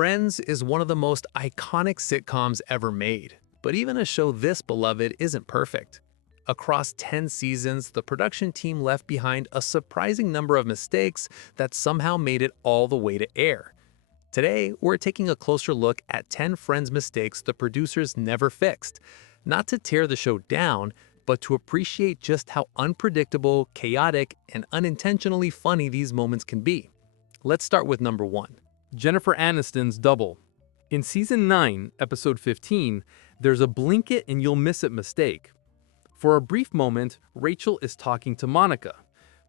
Friends is one of the most iconic sitcoms ever made, but even a show this beloved isn't perfect. Across 10 seasons, the production team left behind a surprising number of mistakes that somehow made it all the way to air. Today, we're taking a closer look at 10 Friends mistakes the producers never fixed, not to tear the show down, but to appreciate just how unpredictable, chaotic, and unintentionally funny these moments can be. Let's start with number 1. Jennifer Aniston's double. In Season 9, Episode 15, there's a blink it and you'll miss it mistake. For a brief moment, Rachel is talking to Monica.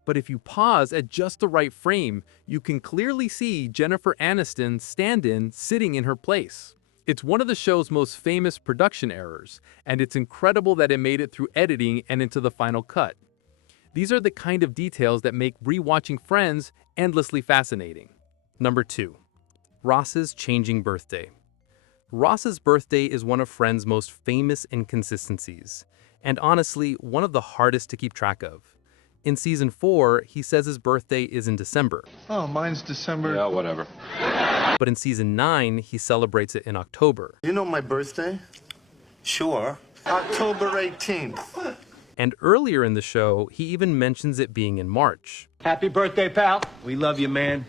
But if you pause at just the right frame, you can clearly see Jennifer Aniston's stand-in sitting in her place. It's one of the show's most famous production errors, and it's incredible that it made it through editing and into the final cut. These are the kind of details that make rewatching Friends endlessly fascinating. Number 2. Ross's changing birthday. Ross's birthday is one of Friends' most famous inconsistencies, and honestly, one of the hardest to keep track of. In Season 4, he says his birthday is in December. Oh, mine's December. Yeah, whatever. But in Season 9, he celebrates it in October. You know my birthday? Sure. October 18th. And earlier in the show, he even mentions it being in March. Happy birthday, pal. We love you, man.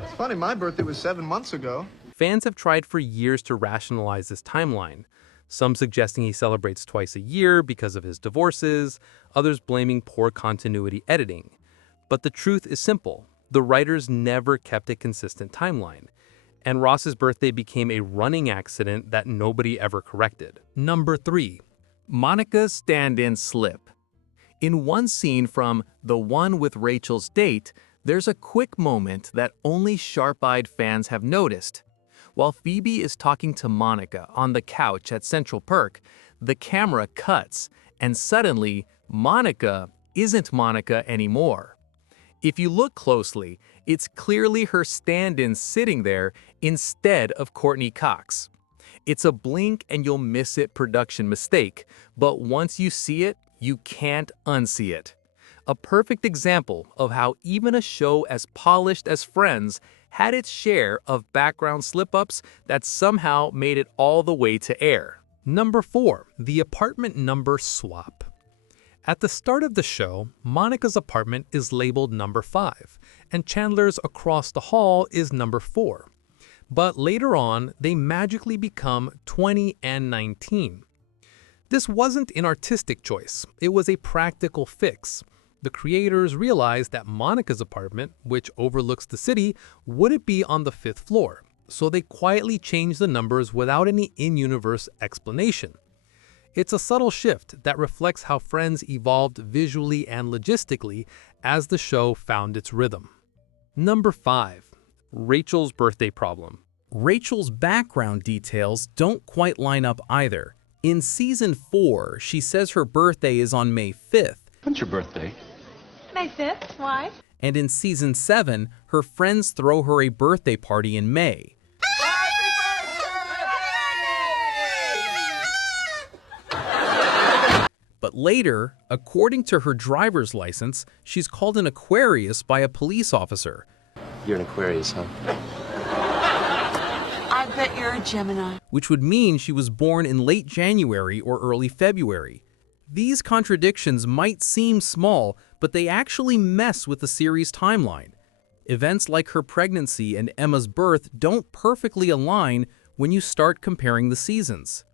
It's funny, my birthday was 7 months ago. Fans have tried for years to rationalize this timeline, some suggesting he celebrates twice a year because of his divorces, others blaming poor continuity editing. But the truth is simple. The writers never kept a consistent timeline, and Ross's birthday became a running accident that nobody ever corrected. Number 3. Monica's stand-in slip. In one scene from The One with Rachel's Date, there's a quick moment that only sharp-eyed fans have noticed. While Phoebe is talking to Monica on the couch at Central Perk, the camera cuts, and suddenly, Monica isn't Monica anymore. If you look closely, it's clearly her stand-in sitting there instead of Courtney Cox. It's a blink and you'll miss it production mistake, but once you see it, you can't unsee it. A perfect example of how even a show as polished as Friends had its share of background slip-ups that somehow made it all the way to air. Number 4. The apartment number swap. At the start of the show, Monica's apartment is labeled number 5, and Chandler's across the hall is number 4. But later on, they magically become 20 and 19. This wasn't an artistic choice, it was a practical fix. The creators realized that Monica's apartment, which overlooks the city, wouldn't be on the 5th floor, so they quietly changed the numbers without any in-universe explanation. It's a subtle shift that reflects how Friends evolved visually and logistically as the show found its rhythm. Number 5. Rachel's birthday problem. Rachel's background details don't quite line up either. In Season 4, she says her birthday is on May 5th. When's your birthday? May 5th, why? And in Season 7, her friends throw her a birthday party in May. But later, according to her driver's license, she's called an Aquarius by a police officer. You're an Aquarius, huh? I bet you're a Gemini. Which would mean she was born in late January or early February. These contradictions might seem small, but they actually mess with the series' timeline. Events like her pregnancy and Emma's birth don't perfectly align when you start comparing the seasons.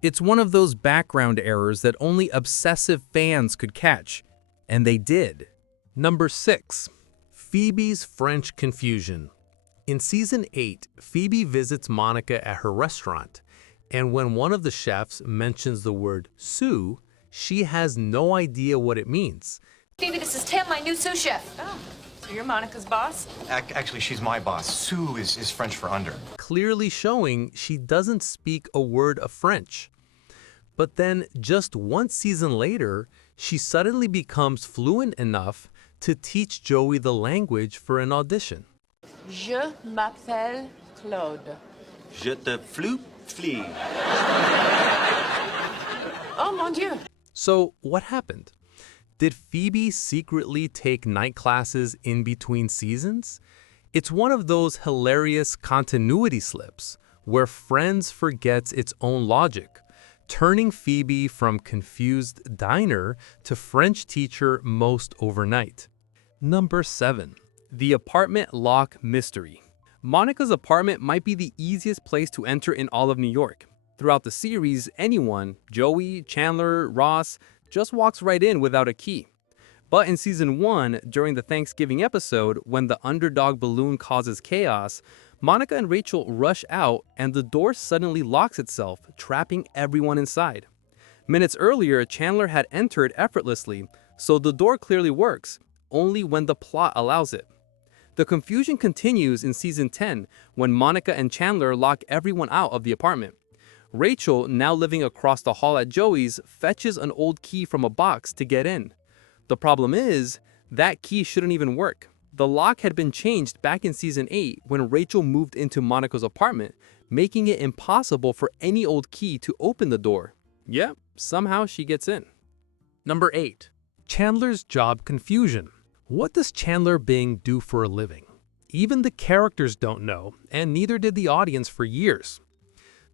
It's one of those background errors that only obsessive fans could catch, and they did. Number 6. Phoebe's French confusion. In Season 8, Phoebe visits Monica at her restaurant, and when one of the chefs mentions the word sous, she has no idea what it means. Phoebe, this is Tim, my new sous chef. Oh, so you're Monica's boss? Actually, she's my boss. Sous is French for under. Clearly showing she doesn't speak a word of French. But then, just one season later, she suddenly becomes fluent enough to teach Joey the language for an audition. Je m'appelle Claude. Je te flou flee. Oh, mon Dieu. So, what happened? Did Phoebe secretly take night classes in between seasons? It's one of those hilarious continuity slips where Friends forgets its own logic, turning Phoebe from confused diner to French teacher most overnight. Number 7. The apartment lock mystery. Monica's apartment might be the easiest place to enter in all of New York. Throughout the series, anyone, Joey, Chandler, Ross, just walks right in without a key. But in season 1, during the Thanksgiving episode, when the underdog balloon causes chaos, Monica and Rachel rush out and the door suddenly locks itself, trapping everyone inside. Minutes earlier, Chandler had entered effortlessly, so the door clearly works, only when the plot allows it. The confusion continues in season 10 when Monica and Chandler lock everyone out of the apartment. Rachel, now living across the hall at Joey's, fetches an old key from a box to get in. The problem is, that key shouldn't even work. The lock had been changed back in season 8 when Rachel moved into Monica's apartment, making it impossible for any old key to open the door. Yep, somehow she gets in. Number 8. Chandler's job confusion. What does Chandler Bing do for a living? Even the characters don't know, and neither did the audience for years.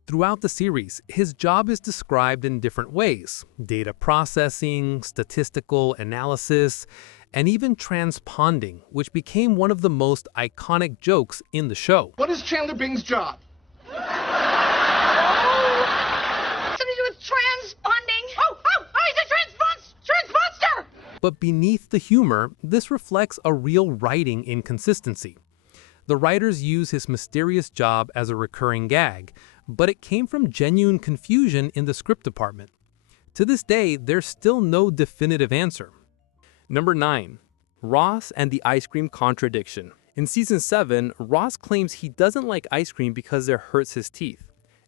Throughout the series, his job is described in different ways: data processing, statistical analysis, and even transponding, which became one of the most iconic jokes in the show. What is Chandler Bing's job? Something to do with transponding. He's a transponster! But beneath the humor, this reflects a real writing inconsistency. The writers use his mysterious job as a recurring gag, but it came from genuine confusion in the script department. To this day, there's still no definitive answer. Number 9. Ross and the ice cream contradiction. In season 7, Ross claims he doesn't like ice cream because it hurts his teeth.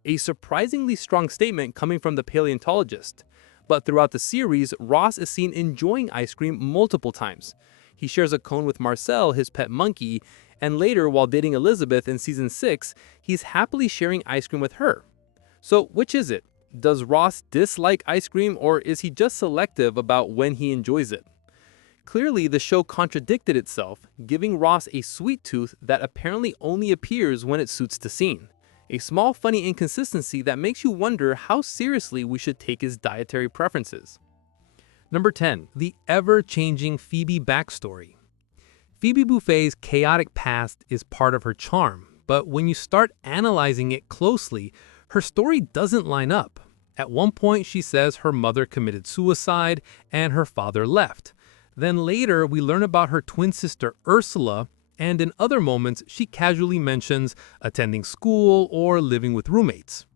A surprisingly strong statement coming from the paleontologist. But throughout the series, Ross is seen enjoying ice cream multiple times. He shares a cone with Marcel, his pet monkey, and later, while dating Elizabeth in season 6, he's happily sharing ice cream with her. So which is it? Does Ross dislike ice cream, or is he just selective about when he enjoys it? Clearly, the show contradicted itself, giving Ross a sweet tooth that apparently only appears when it suits the scene. A small funny inconsistency that makes you wonder how seriously we should take his dietary preferences. Number 10. The ever-changing Phoebe backstory. Phoebe Buffay's chaotic past is part of her charm, but when you start analyzing it closely, her story doesn't line up. At one point, she says her mother committed suicide and her father left. Then later, we learn about her twin sister Ursula, and in other moments, she casually mentions attending school or living with roommates.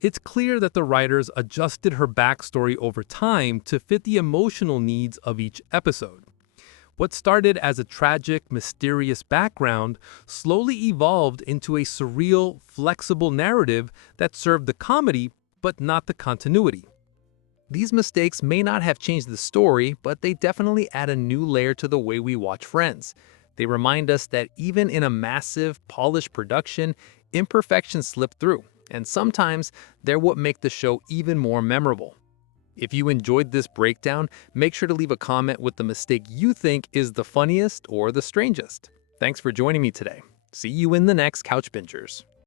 It's clear that the writers adjusted her backstory over time to fit the emotional needs of each episode. What started as a tragic, mysterious background slowly evolved into a surreal, flexible narrative that served the comedy but not the continuity. These mistakes may not have changed the story, but they definitely add a new layer to the way we watch Friends. They remind us that even in a massive, polished production, imperfections slip through, and sometimes they're what make the show even more memorable. If you enjoyed this breakdown, make sure to leave a comment with the mistake you think is the funniest or the strangest. Thanks for joining me today. See you in the next Couch Bingers.